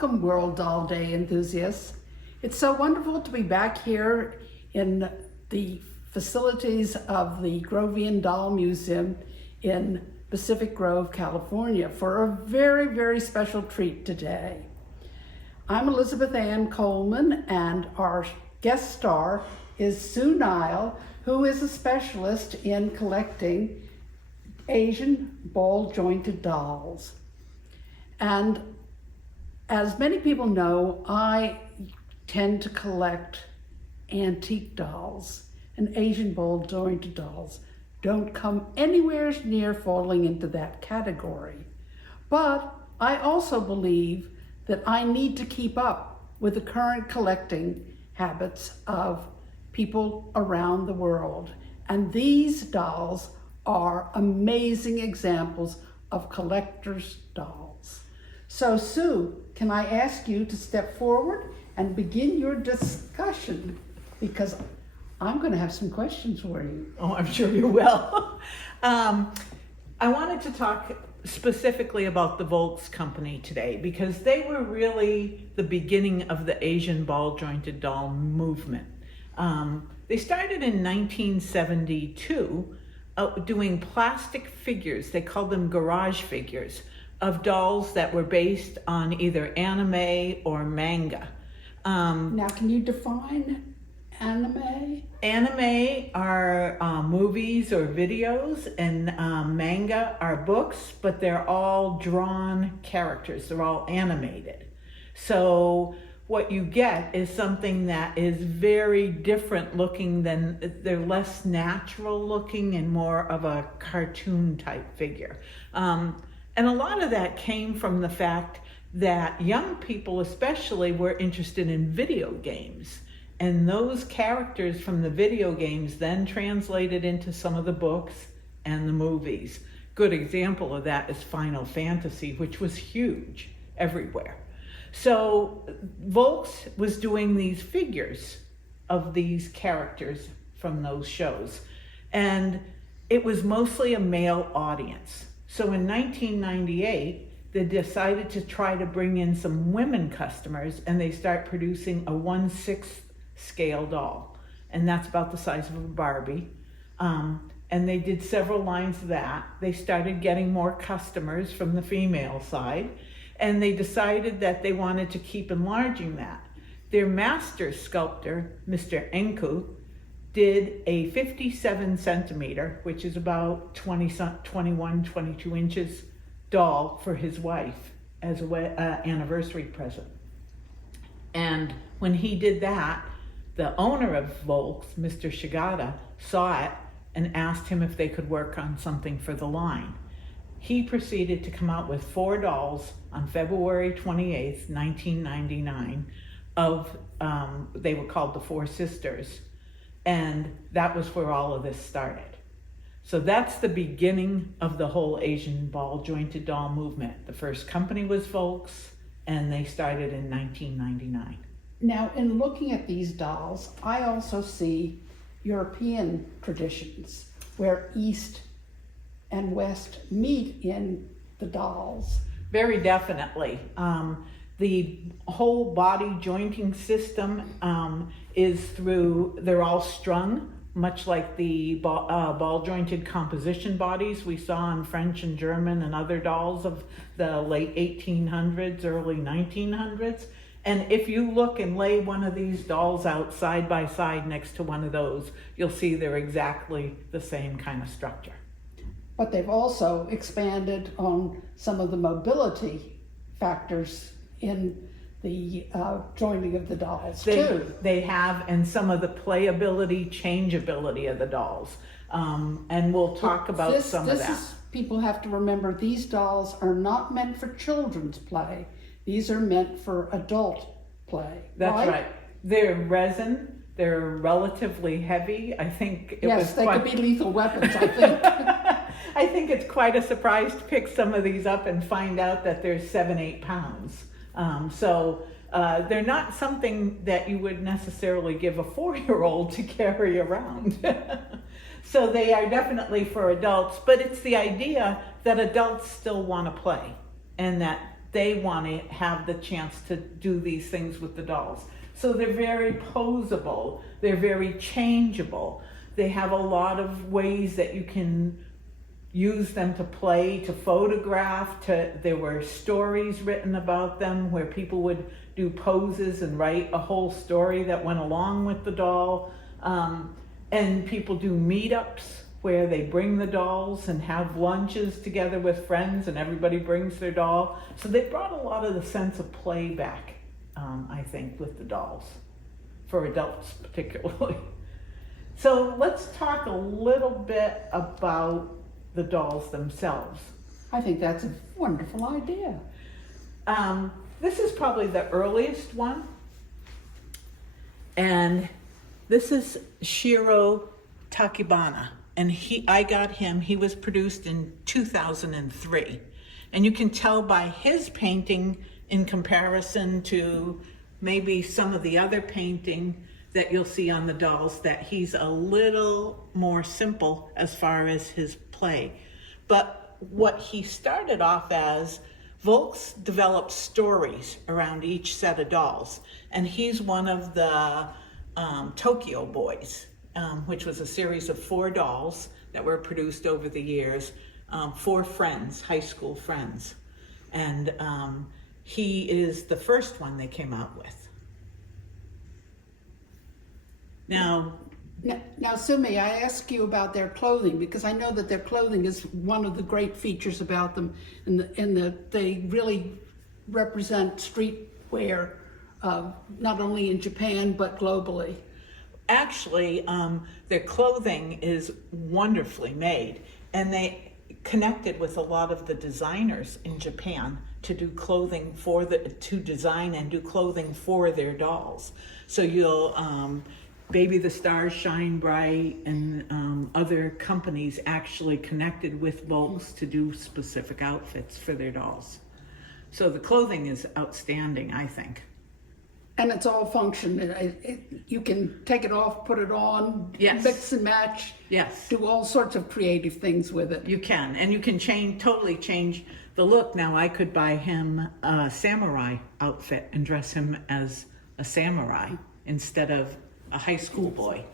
Welcome, World Doll Day enthusiasts. It's so wonderful to be back here in the facilities of the Grovian Doll Museum in Pacific Grove, California for a very, very special treat today. I'm Elizabeth Ann Coleman, and our guest star is Sue Nile, who is a specialist in collecting Asian ball-jointed dolls. And as many people know, I tend to collect antique dolls, and Asian ball-jointed dolls don't come anywhere near falling into that category. But I also believe that I need to keep up with the current collecting habits of people around the world. And these dolls are amazing examples of collectors' dolls. So Sue, can I ask you to step forward and begin your discussion, because I'm going to have some questions for you. Oh, I'm sure you will. I wanted to talk specifically about the Volks Company today, because they were really the beginning of the Asian ball-jointed doll movement. They started in 1972 doing plastic figures. They called them garage figures of dolls that were based on either anime or manga. Now, can you define anime? Anime are movies or videos, and manga are books, but they're all drawn characters. They're all animated. So what you get is something that is very different looking than, they're less natural looking and more of a cartoon type figure. And a lot of that came from the fact that young people especially were interested in video games. And those characters from the video games then translated into some of the books and the movies. Good example of that is Final Fantasy, which was huge everywhere. So Volks was doing these figures of these characters from those shows. And it was mostly a male audience. So in 1998, they decided to try to bring in some women customers, and they start producing a 1/6 scale doll. And that's about the size of a Barbie. And they did several lines of that. They started getting more customers from the female side, and they decided that they wanted to keep enlarging that. Their master sculptor, Mr. Enku, did a 57 centimeter, which is about 21, 22 inches doll for his wife as an anniversary present. And when he did that, the owner of Volks, Mr. Shigata, saw it and asked him if they could work on something for the line. He proceeded to come out with 4 dolls on February 28th, 1999, they were called the Four Sisters. And that was where all of this started. So that's the beginning of the whole Asian ball-jointed doll movement. The first company was Volks, and they started in 1999. Now, in looking at these dolls, I also see European traditions where East and West meet in the dolls. Very definitely. The whole body jointing system is through, they're all strung, much like the ball-jointed composition bodies we saw in French and German and other dolls of the late 1800s, early 1900s. And if you look and lay one of these dolls out side by side next to one of those, you'll see they're exactly the same kind of structure. But they've also expanded on some of the mobility factors in the joining of the dolls too. They have, and some of the playability, changeability of the dolls. And we'll talk about some of that. People have to remember, these dolls are not meant for children's play. These are meant for adult play. That's right. They're resin. They're relatively heavy. I think they could be lethal weapons, I think. I think it's quite a surprise to pick some of these up and find out that they're 7-8 pounds. So they're not something that you would necessarily give a 4-year-old to carry around. So they are definitely for adults, but it's the idea that adults still want to play, and that they want to have the chance to do these things with the dolls. So they're very posable, they're very changeable. They have a lot of ways that you can use them to play, to photograph, there were stories written about them where people would do poses and write a whole story that went along with the doll. And people do meetups where they bring the dolls and have lunches together with friends and everybody brings their doll. So they brought a lot of the sense of play back, I think, with the dolls, for adults particularly. So let's talk a little bit about the dolls themselves. I think that's a wonderful idea. This is probably the earliest one. And this is Shiro Takibana. And I got him, he was produced in 2003. And you can tell by his painting in comparison to maybe some of the other painting that you'll see on the dolls that he's a little more simple as far as his play. But what he started off as, Volks developed stories around each set of dolls. And he's one of the Tokyo Boys, which was a series of 4 dolls that were produced over the years, 4 friends, high school friends. And he is the first one they came out with. Now, Sue, may I ask you about their clothing? Because I know that their clothing is one of the great features about them, and that they really represent streetwear, not only in Japan, but globally. Actually, their clothing is wonderfully made, and they connected with a lot of the designers in Japan to do clothing to design and do clothing for their dolls. So you'll, Baby the Stars Shine Bright and other companies actually connected with Volks to do specific outfits for their dolls. So the clothing is outstanding, I think. And it's all function. You can take it off, put it on, Yes. Mix and match. Yes. Do all sorts of creative things with it. You can, and you can totally change the look. Now I could buy him a samurai outfit and dress him as a samurai instead of a high school boy.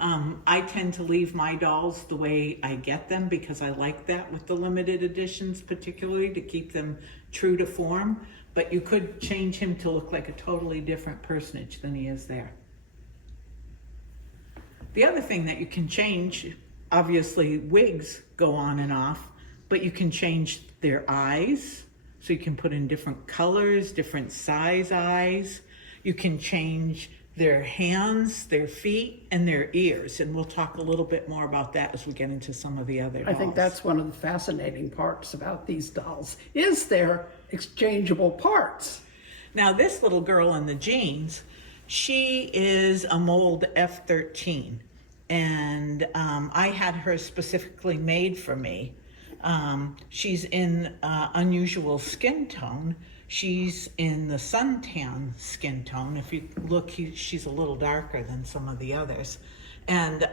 I tend to leave my dolls the way I get them because I like that with the limited editions, particularly to keep them true to form. But you could change him to look like a totally different personage than he is there. The other thing that you can change, obviously wigs go on and off, but you can change their eyes. So you can put in different colors, different size eyes. You can change their hands, their feet, and their ears. And we'll talk a little bit more about that as we get into some of the other dolls. I think that's one of the fascinating parts about these dolls, is their exchangeable parts. Now this little girl in the jeans, she is a mold F13. And I had her specifically made for me. She's in unusual skin tone. She's in the suntan skin tone. If you look, she's a little darker than some of the others. And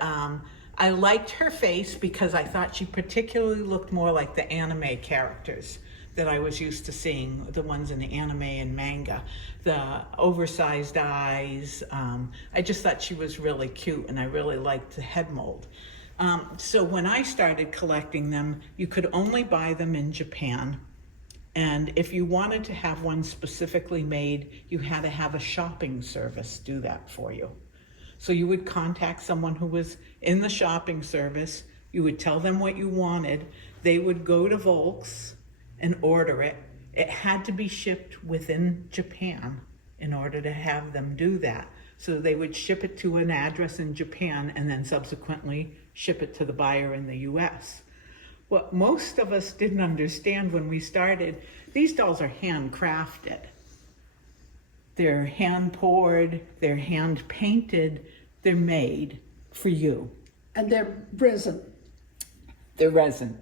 I liked her face because I thought she particularly looked more like the anime characters that I was used to seeing, the ones in the anime and manga. The oversized eyes. I just thought she was really cute, and I really liked the head mold. So when I started collecting them, you could only buy them in Japan. And if you wanted to have one specifically made, you had to have a shopping service do that for you. So you would contact someone who was in the shopping service, you would tell them what you wanted, they would go to Volks and order it. It had to be shipped within Japan in order to have them do that. So they would ship it to an address in Japan and then subsequently ship it to the buyer in the US. What most of us didn't understand when we started, these dolls are handcrafted. They're hand poured, they're hand painted, they're made for you. And they're resin. They're resin.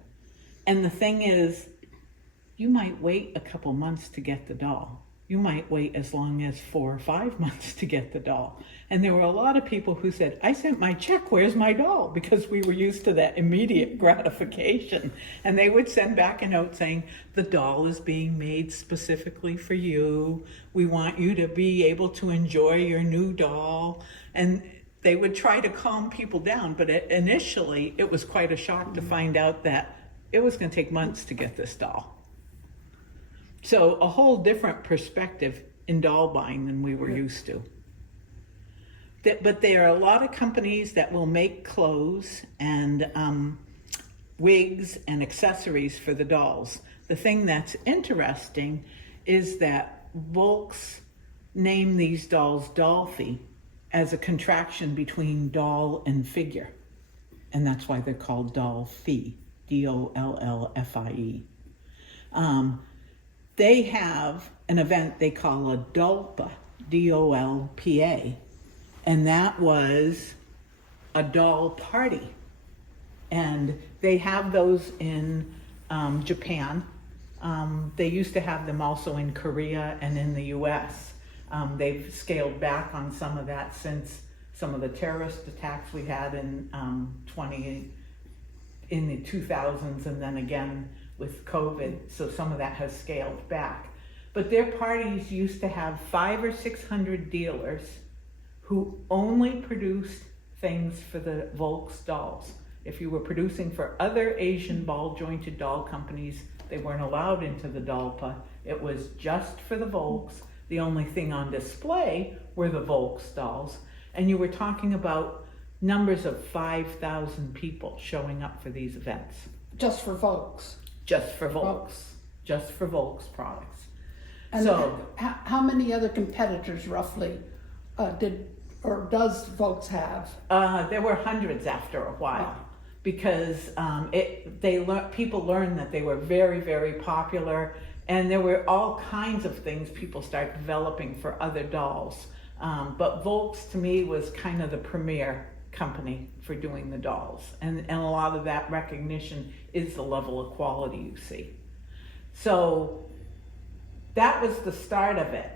And the thing is, you might wait a couple months to get the doll. you might wait as long as 4 or 5 months to get the doll. And there were a lot of people who said, I sent my check, where's my doll? Because we were used to that immediate gratification. And they would send back a note saying, the doll is being made specifically for you. We want you to be able to enjoy your new doll. And they would try to calm people down, but initially it was quite a shock to find out that it was going to take months to get this doll. So a whole different perspective in doll buying than we were used to. But there are a lot of companies that will make clothes and wigs and accessories for the dolls. The thing that's interesting is that Volks named these dolls Dolphy as a contraction between doll and figure. And that's why they're called Dolphy, D-O-L-L-F-I-E. They have an event they call a Dolpa, D-O-L-P-A, and that was a doll party. And they have those in Japan. They used to have them also in Korea and in the US. They've scaled back on some of that since some of the terrorist attacks we had in the 2000s, and then again with COVID, so some of that has scaled back. But their parties used to have 500 or 600 dealers who only produced things for the Volks dolls. If you were producing for other Asian ball jointed doll companies, they weren't allowed into the Dolpa. It was just for the Volks. The only thing on display were the Volks dolls. And you were talking about numbers of 5,000 people showing up for these events. Just for Volks. Just for Volks. Just for Volks products. And so, how many other competitors roughly does Volks have? There were hundreds after a while. Because people learned that they were very, very popular, and there were all kinds of things people started developing for other dolls. But Volks to me was kind of the premier company for doing the dolls, and a lot of that recognition is the level of quality you see. So that was the start of it.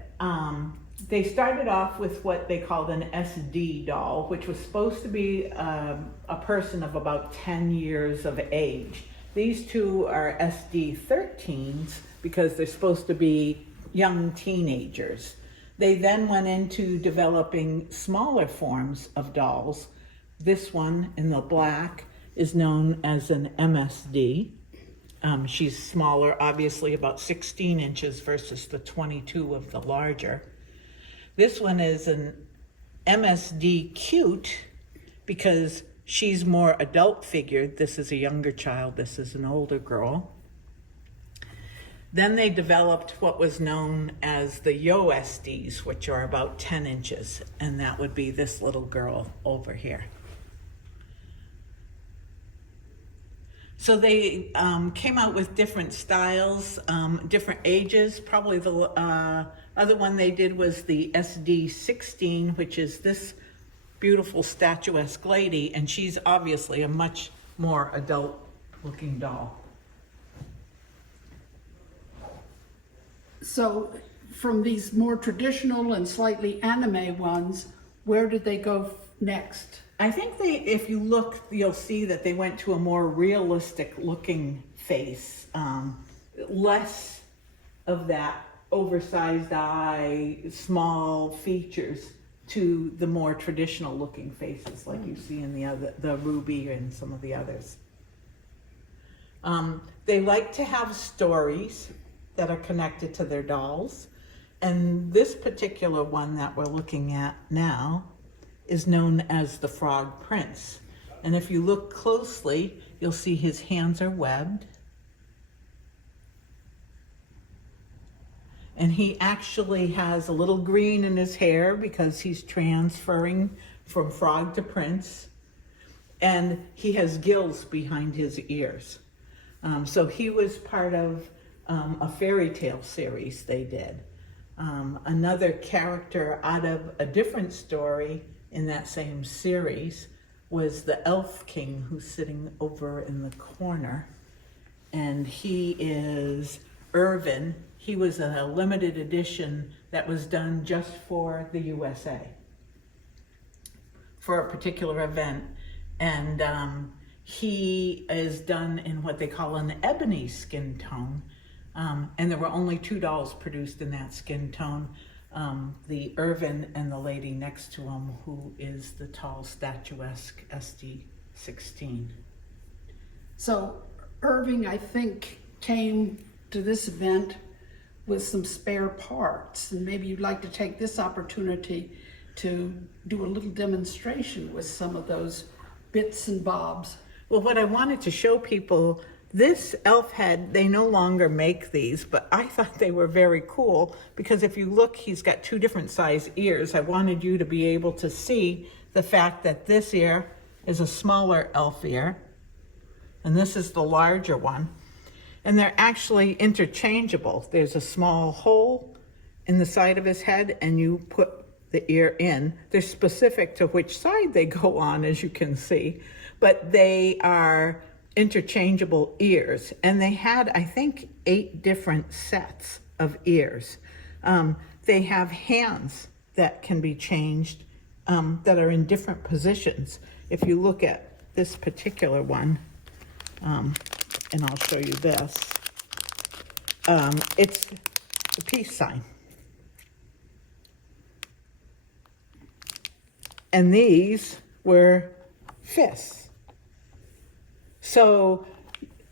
They started off with what they called an SD doll, which was supposed to be a person of about 10 years of age. These two are SD13s because they're supposed to be young teenagers. They then went into developing smaller forms of dolls. This one in the black is known as an MSD. She's smaller, obviously about 16 inches versus the 22 of the larger. This one is an MSD cute because she's more adult figured. This is a younger child, this is an older girl. Then they developed what was known as the YoSDs, which are about 10 inches, and that would be this little girl over here. So they came out with different styles, different ages. Probably the other one they did was the SD16, which is this beautiful statuesque lady, and she's obviously a much more adult looking doll. So from these more traditional and slightly anime ones, where did they go next? I think if you look, you'll see that they went to a more realistic looking face, less of that oversized eye, small features, to the more traditional looking faces like you see in the Ruby and some of the others. They like to have stories that are connected to their dolls, and this particular one that we're looking at now is known as the Frog Prince. And if you look closely, you'll see his hands are webbed. And he actually has a little green in his hair because he's transferring from frog to prince. And he has gills behind his ears. So he was part of a fairy tale series they did. Another character out of a different story in that same series was the Elf King, who's sitting over in the corner. And he is Irvin. he was a limited edition that was done just for the USA for a particular event. And he is done in what they call an ebony skin tone. And there were only 2 dolls produced in that skin tone. The Irvin and the lady next to him, who is the tall statuesque SD16. So Irving, I think, came to this event with some spare parts, and maybe you'd like to take this opportunity to do a little demonstration with some of those bits and bobs. Well, what I wanted to show people, this elf head, they no longer make these, but I thought they were very cool because if you look, he's got 2 different size ears. I wanted you to be able to see the fact that this ear is a smaller elf ear, and this is the larger one. And they're actually interchangeable. There's a small hole in the side of his head, and you put the ear in. They're specific to which side they go on, as you can see, but they are interchangeable ears. And they had, I think, 8 different sets of ears. They have hands that can be changed that are in different positions. If you look at this particular one, and I'll show you this, it's the peace sign. And these were fists. So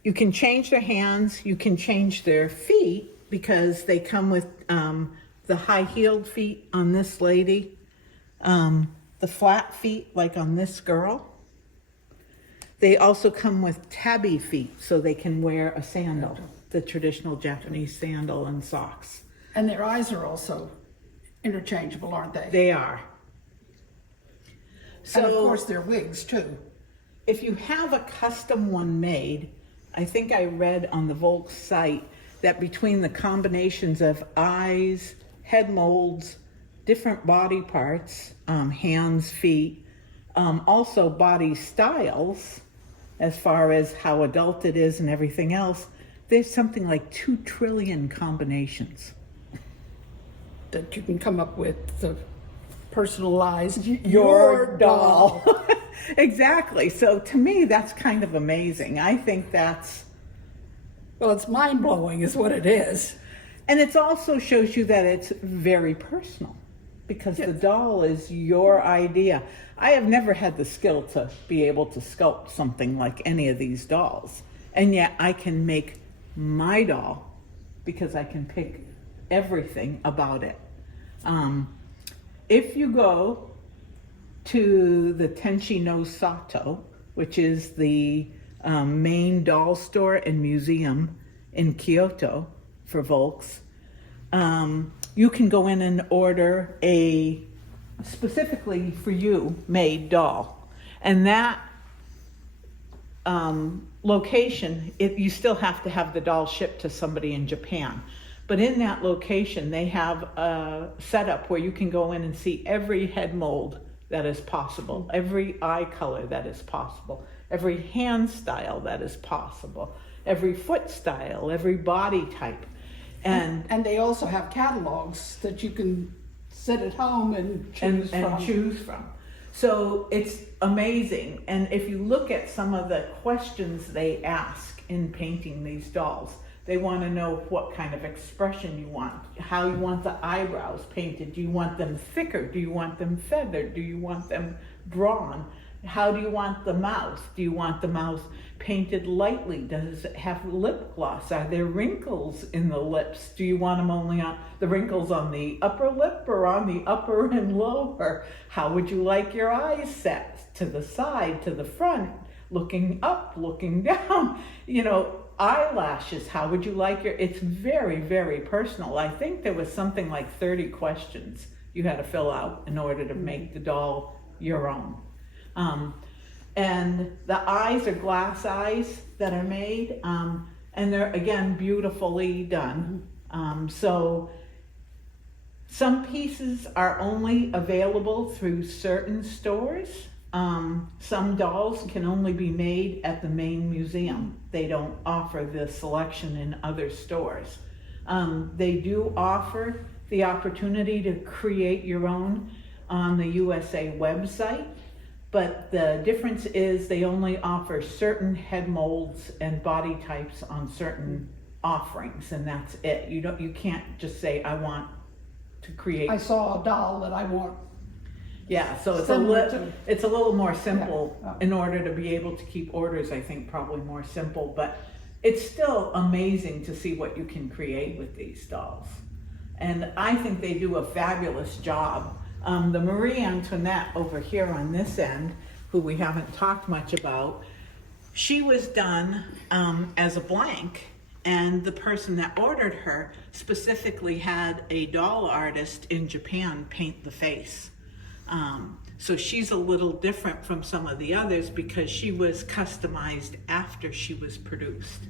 you can change their hands, you can change their feet, because they come with the high-heeled feet on this lady, the flat feet like on this girl. They also come with tabby feet, so they can wear a sandal, the traditional Japanese sandal and socks. And their eyes are also interchangeable, aren't they? They are. So, and of course their wigs too. If you have a custom one made, I think I read on the Volks site that between the combinations of eyes, head molds, different body parts, hands, feet, also body styles, as far as how adult it is and everything else, there's something like 2 trillion combinations that you can come up with to personalize your doll. Exactly. So to me, that's kind of amazing. I think that's... Well, it's mind-blowing is what it is. And it also shows you that it's very personal, because yes, the doll is your idea. I have never had the skill to be able to sculpt something like any of these dolls. And yet I can make my doll because I can pick everything about it. If you go to the Tenshi no Sato, which is the main doll store and museum in Kyoto for Volks, you can go in and order a specifically for you made doll. And that location, you still have to have the doll shipped to somebody in Japan. But in that location, they have a setup where you can go in and see every head mold that is possible, every eye color that is possible, every hand style that is possible, every foot style, every body type. And they also have catalogs that you can sit at home and choose from. So it's amazing. And if you look at some of the questions they ask in painting these dolls, they want to know what kind of expression you want, how you want the eyebrows painted. Do you want them thicker? Do you want them feathered? Do you want them drawn? How do you want the mouth? Do you want the mouth painted lightly? Does it have lip gloss? Are there wrinkles in the lips? Do you want them only on the wrinkles on the upper lip or on the upper and lower? How would you like your eyes set? To the side, to the front, looking up, looking down? You know, eyelashes, how would you like your... It's very, very personal. I think there was something like 30 questions you had to fill out in order to make the doll your own. And the eyes are glass eyes that are made, and they're, again, beautifully done. So some pieces are only available through certain stores. Some dolls can only be made at the main museum. They don't offer the selection in other stores. They do offer the opportunity to create your own on the USA website, but the difference is they only offer certain head molds and body types on certain offerings, and that's it. You can't just say, I want to create. I saw a doll that I want. Yeah, so it's a little more simple. Yeah. In order to be able to keep orders, I think probably more simple, but it's still amazing to see what you can create with these dolls. And I think they do a fabulous job. The Marie Antoinette over here on this end, who we haven't talked much about, she was done as a blank, and the person that ordered her specifically had a doll artist in Japan paint the face. So she's a little different from some of the others because she was customized after she was produced,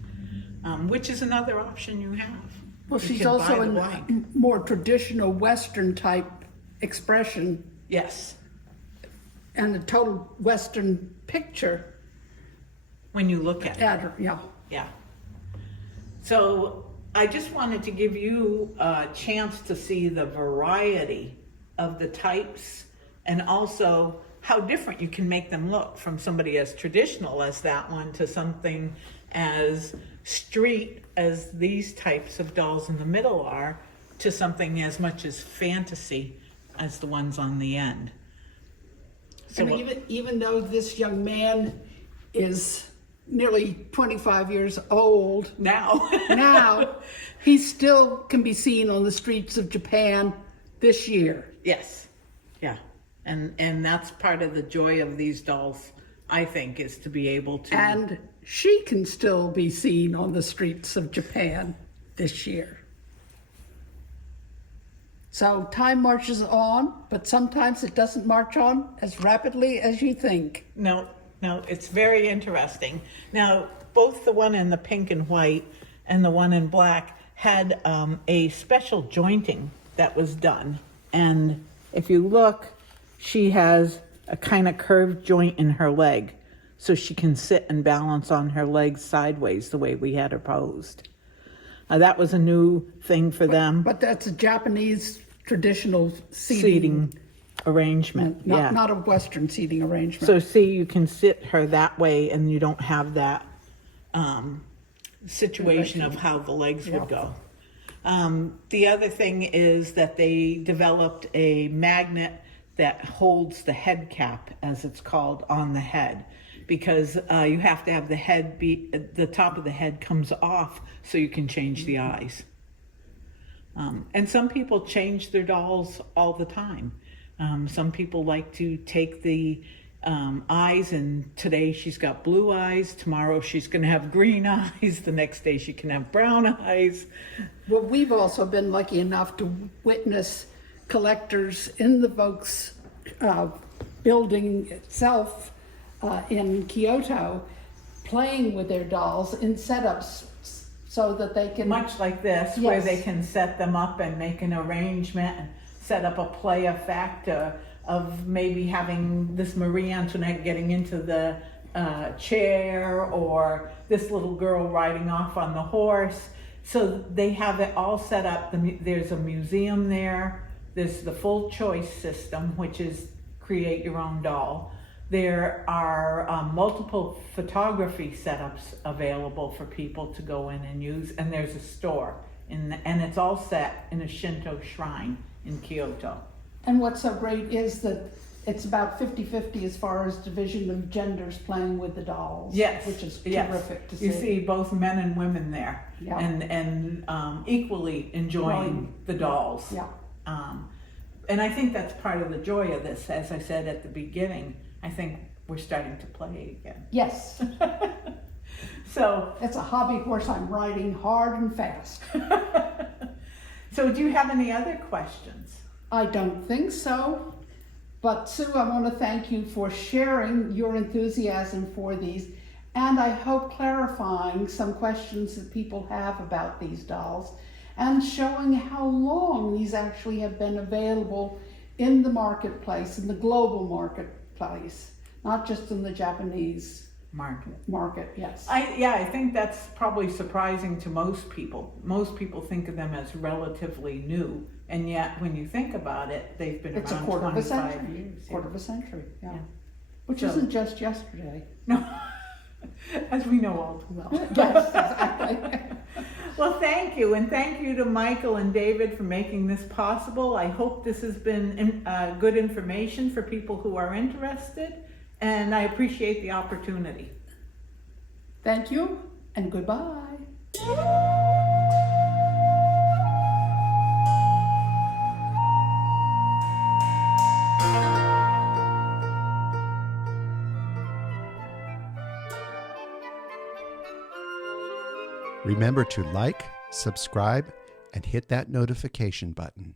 which is another option you have. Well, You she's can also buy the in blank. more traditional Western type expression Yes. and a total Western picture. When you look at it. Yeah. Yeah. So I just wanted to give you a chance to see the variety of the types and also how different you can make them look, from somebody as traditional as that one to something as street as these types of dolls in the middle are, to something as much as fantasy as the ones on the end. So And even though this young man is nearly 25 years old now, now, he still can be seen on the streets of Japan this year. yes, yeah, and that's part of the joy of these dolls, I think, is to be able to. And she can still be seen on the streets of Japan this year. So time marches on, but sometimes it doesn't march on as rapidly as you think. No, it's very interesting. Now, both the one in the pink and white and the one in black had a special jointing that was done. And if you look, she has a kind of curved joint in her leg, so she can sit and balance on her legs sideways the way we had her posed. That was a new thing for them. But that's a Japanese traditional Seating arrangement, yeah. not a Western seating arrangement. So see, you can sit her that way and you don't have that situation of how the legs would go. The other thing is that they developed a magnet that holds the head cap, as it's called, on the head, because you have to have the top of the head comes off so you can change the eyes. And some people change their dolls all the time. Some people like to take the eyes, and today she's got blue eyes, tomorrow she's going to have green eyes, the next day she can have brown eyes. Well, we've also been lucky enough to witness collectors in the Volks building itself in Kyoto playing with their dolls in setups so that they can... Much like this, where they can set them up and make an arrangement and set up a play effect of maybe having this Marie Antoinette getting into the chair, or this little girl riding off on the horse. So they have it all set up. There's a museum there. There's the full choice system, which is create your own doll. There are multiple photography setups available for people to go in and use, and there's a store, and it's all set in a Shinto shrine in Kyoto. And what's so great is that it's about 50-50 as far as division of genders playing with the dolls. Yes, which is terrific to see. You see both men and women there, Yeah. and equally enjoying the dolls. Yeah. And I think that's part of the joy of this. As I said at the beginning, I think we're starting to play again. Yes. So It's a hobby horse I'm riding hard and fast. So do you have any other questions? I don't think so. But Sue, I want to thank you for sharing your enthusiasm for these, and I hope clarifying some questions that people have about these dolls, and showing how long these actually have been available in the marketplace, in the global marketplace, not just in the Japanese market. Yes. I think that's probably surprising to most people. Most people think of them as relatively new, and yet when you think about it, they've been It's a around quarter of a 25 century. years. Yeah. Quarter of a century, yeah. Yeah. Which So- isn't just yesterday. No, as we know all too well. Yes, exactly. Well, thank you, and thank you to Michael and David for making this possible. I hope this has been good information for people who are interested, and I appreciate the opportunity. Thank you, and goodbye. Remember to like, subscribe, and hit that notification button.